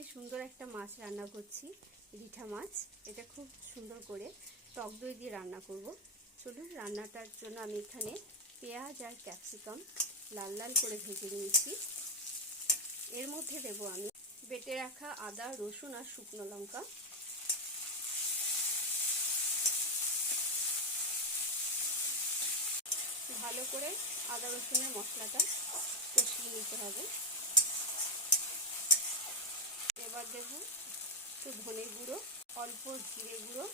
আমি সুন্দর একটা মাছ রান্না করছি, রিঠা মাছ। এটা খুব সুন্দর করে টক দই দিয়ে রান্না করব। চলুন, রান্নাটার জন্য আমি এখানে পেঁয়াজ আর ক্যাপসিকাম লাল লাল করে ভেজে নিয়েছি। এর মধ্যে দেব আমি বেটে রাখা আদা, রসুন আর শুকনো লঙ্কা। ভালো করে আদা রসুনের মশলাটা কষিয়ে নিতে হবে। এবার দেব একটু ধনে গুঁড়ো, অল্প জিরে গুঁড়ো,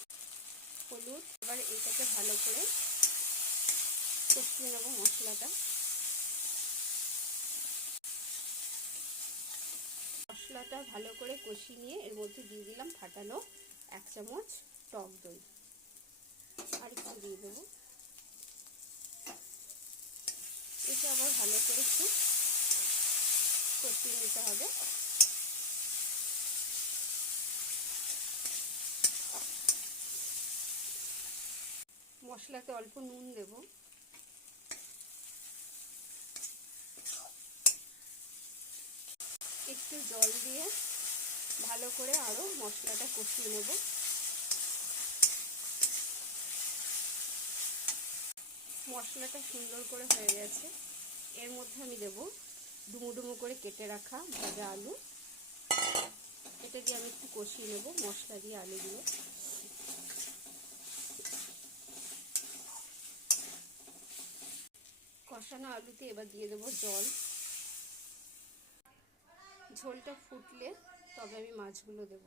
হলুদ। এবার এটাকে ভালো করে কষিয়ে নেব মশলাটা। মশলাটা ভালো করে কষিয়ে নিয়ে এর মধ্যে দিয়ে দিলাম ফাটানো 1 চামচ টক দই। আর একটু দিয়ে দেবো। এটা আবার ভালো করে একটু কষিয়ে নিতে হবে। মশলাতে অল্প নুন দেব। একটু জল দিয়ে ভালো করে আরো মশলাটা কষিয়ে নেব। মশলাটা সুন্দর করে হয়ে গেছে। এর মধ্যে আমি দেব ডুমো ডুমো করে কেটে রাখা ভাজা আলু। এটা দিয়ে আমি একটু কষিয়ে নেব মশলা দিয়ে আলুগুলো। কষানো আলুতে এবার দিয়ে দেবো জল। ঝোলটা ফুটলে তবে আমি মাছগুলো দেব।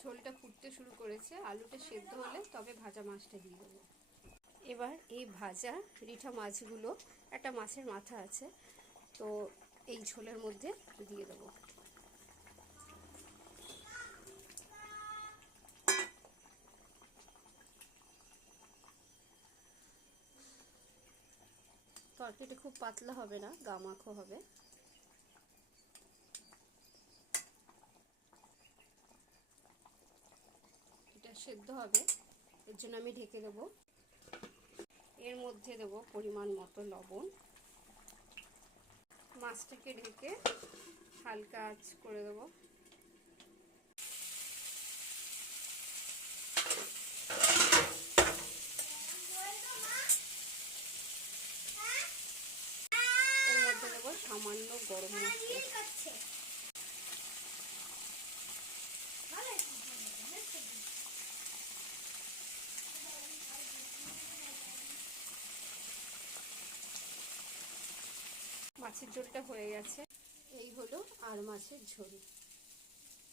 ঝোলটা ফুটতে শুরু করেছে, আলুটা সেদ্ধ হলে তবে ভাজা মাছটা দিয়ে দেবো। এবার এই ভাজা রিঠা মাছগুলো, একটা মাছের মাথা আছে, তো এই ঝোলের মধ্যে দিয়ে দেবো। তরকারিটা খুব পাতলা হবে না, গামাখো হবে। এটা সেদ্ধ হবে, এর জন্য আমি ঢেকে দেবো। এর মধ্যে দেব পরিমাণ মতো লবণ। মাছটাকে ঢেকে হালকা আঁচ করে দেবো। এর মধ্যে দেবো সামান্য গরম মশলা। মাছের ঝোলটা হয়ে গেছে। এই হলো আর মাছের ঝোল।